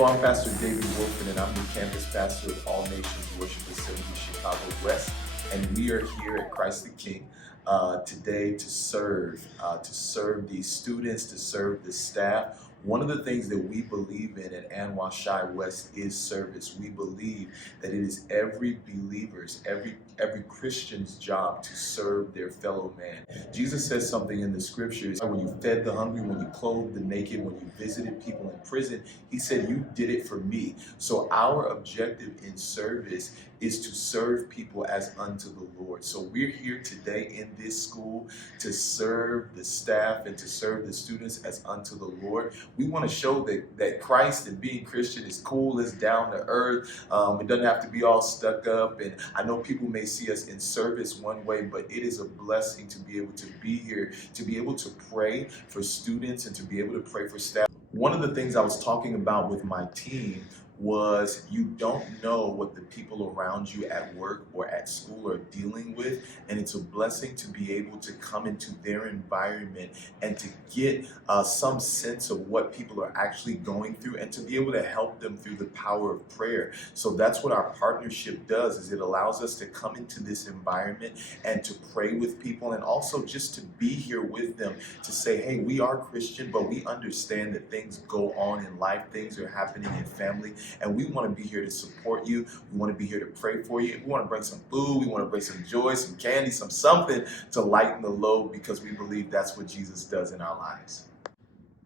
Hello, I'm Pastor David Wolford, and I'm the campus pastor of All Nations Worship Assembly Chicago West, and we are here at Christ the King today to serve these students, to serve the staff. One of the things that we believe in at Anwa Shai West is service. We believe that it is every believer's, every Christian's job to serve their fellow man. Jesus says something in the scriptures, when you fed the hungry, when you clothed the naked, when you visited people in prison, he said, you did it for me. So our objective in service is to serve people as unto the Lord. So we're here today in this school to serve the staff and to serve the students as unto the Lord. We want to show that Christ and being Christian is cool, is down to earth. It doesn't have to be all stuck up. And I know people may see us in service one way, but it is a blessing to be able to be here, to be able to pray for students and to be able to pray for staff. One of the things I was talking about with my team was you don't know what the people around you at work or at school are dealing with, and it's a blessing to be able to come into their environment and to get some sense of what people are actually going through and to be able to help them through the power of prayer. So that's what our partnership does, is it allows us to come into this environment and to pray with people, and also just to be here with them to say, hey, we are Christian, but we understand that things go on in life, things are happening in family, and we want to be here to support you. We want to be here to pray for you. We want to bring some food. We want to bring some joy, some candy, something to lighten the load, because we believe that's what Jesus does in our lives.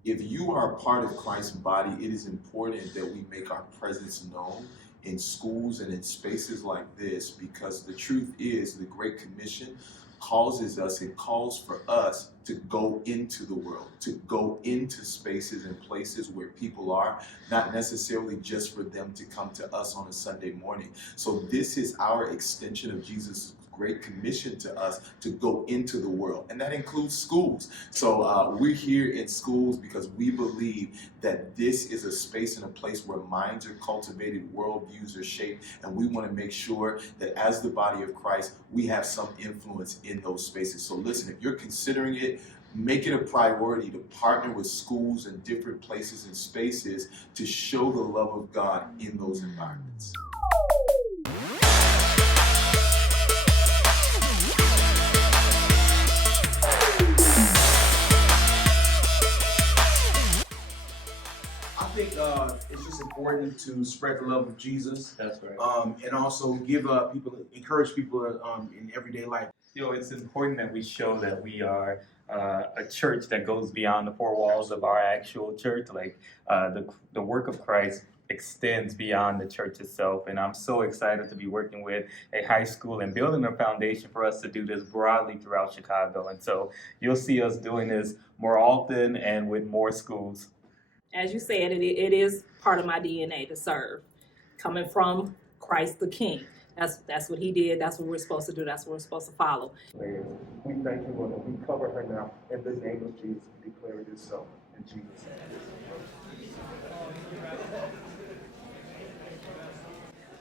If you are a part of Christ's body, it is important that we make our presence known in schools and in spaces like this, because the truth is the Great Commission calls for us to go into the world, to go into spaces and places where people are, not necessarily just for them to come to us on a Sunday morning. So this is our extension of Jesus' Great Commission to us to go into the world, and that includes schools. So we're here in schools because we believe that this is a space and a place where minds are cultivated, worldviews are shaped, and we want to make sure that as the body of Christ, we have some influence in those spaces. So listen, if you're considering it, make it a priority to partner with schools and different places and spaces to show the love of God in those environments. I think it's just important to spread the love of Jesus. That's right. And also give encourage people in everyday life. It's important that we show that we are a church that goes beyond the four walls of our actual church. Like the work of Christ extends beyond the church itself. And I'm so excited to be working with a high school and building a foundation for us to do this broadly throughout Chicago. And so you'll see us doing this more often and with more schools. As you said, it is part of my DNA to serve, coming from Christ the King. That's what he did. That's what we're supposed to do. That's what we're supposed to follow. We thank you, Lord, and we cover her now in the name of Jesus. Declare it is so in Jesus'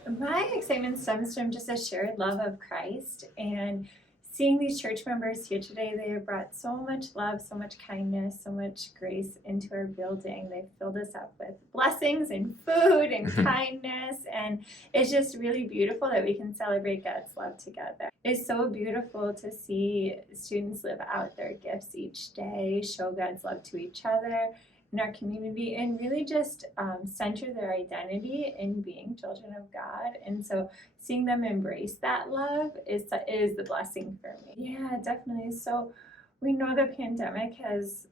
name. My excitement stems from just a shared love of Christ, and seeing these church members here today. They have brought so much love, so much kindness, so much grace into our building. They've filled us up with blessings and food and kindness, and it's just really beautiful that we can celebrate God's love together. It's so beautiful to see students live out their gifts each day, show God's love to each other in our community, and really just center their identity in being children of God. And so seeing them embrace that love is the blessing for me. Yeah, definitely. So we know the pandemic has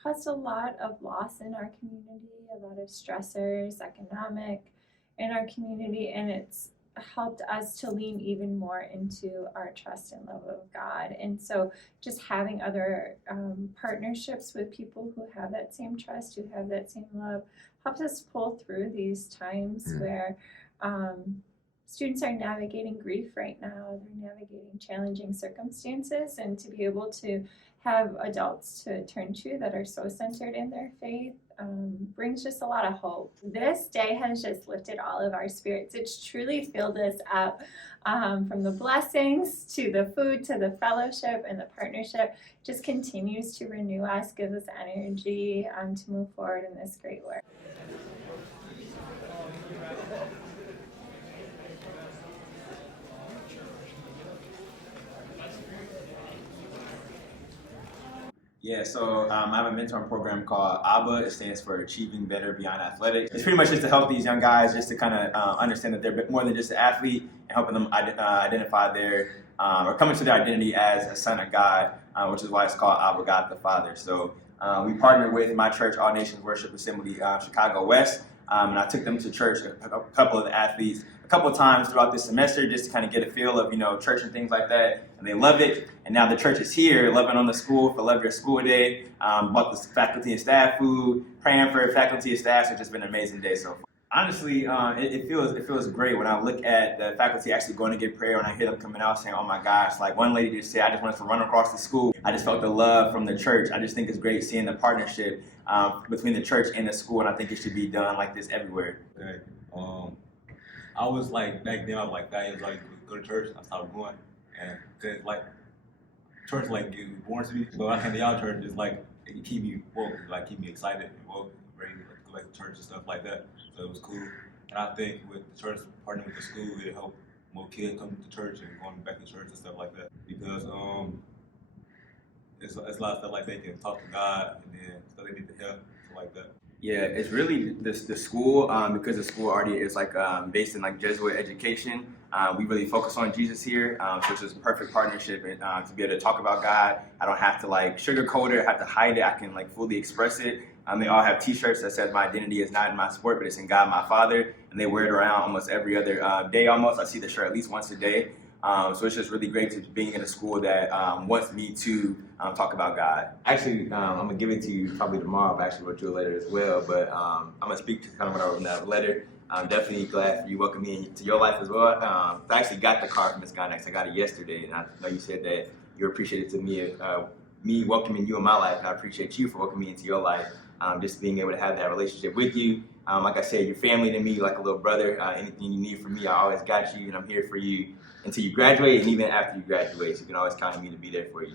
caused a lot of loss in our community, a lot of stressors, economic, in our community, and it's helped us to lean even more into our trust and love of God. And so just having other partnerships with people who have that same trust, who have that same love, helps us pull through these times where students are navigating grief right now. They're navigating challenging circumstances, and to be able to have adults to turn to that are so centered in their faith brings just a lot of hope. This day has just lifted all of our spirits. It's truly filled us up, from the blessings to the food to the fellowship, and the partnership just continues to renew us, gives us energy to move forward in this great work. Yeah, so I have a mentoring program called ABBA. It stands for Achieving Better Beyond Athletics. It's pretty much just to help these young guys just to kind of understand that they're a bit more than just an athlete and helping them identify their or come into their identity as a son of God, which is why it's called Abba, God the Father. So we partnered with my church, All Nations Worship Assembly, Chicago West, and I took them to church, a couple of the athletes, a couple of times throughout this semester just to kind of get a feel of, church and things like that. And they loved it. And now the church is here, loving on the school for Love Your School Day, bought the faculty and staff food, praying for faculty and staff. So it's just been an amazing day so far. Honestly, it feels great when I look at the faculty actually going to get prayer and I hear them coming out saying, oh my gosh, like one lady just said, I just wanted to run across the school. I just felt the love from the church. I just think it's great seeing the partnership between the church and the school, and I think it should be done like this everywhere. Okay. I was like, back then I was like, I was like, go to church. I stopped going, and cause like, church like it warms me. So I came to y'all church, just like it keep me woke, like keep me excited and woke, ready to go back to church and stuff like that. So it was cool. And I think with the church partnering with the school, it helped more kids come to church and going back to church and stuff like that. Because it's a lot of stuff like they can talk to God and then stuff they need to help, stuff like that. Yeah, it's really the school, because the school already is like based in like Jesuit education. We really focus on Jesus here, so it's just a perfect partnership and to be able to talk about God. I don't have to like sugarcoat it, I have to hide it, I can like fully express it. They all have t-shirts that says my identity is not in my sport, but it's in God my Father, and they wear it around almost every other day almost. I see the shirt at least once a day. So it's just really great to being in a school that wants me to talk about God. Actually, I'm gonna give it to you probably tomorrow. I've actually wrote you a letter as well, but I'm gonna speak to kind of what I wrote in that letter. I'm definitely glad for you welcoming me into your life as well. I actually got the card from Ms. Gonex. I got it yesterday, and I know you said that you appreciated to me welcoming you in my life, and I appreciate you for welcoming me into your life. Just being able to have that relationship with you. Like I said, you're family to me, like a little brother. Anything you need from me, I always got you, and I'm here for you until you graduate and even after you graduate. So you can always count on me to be there for you.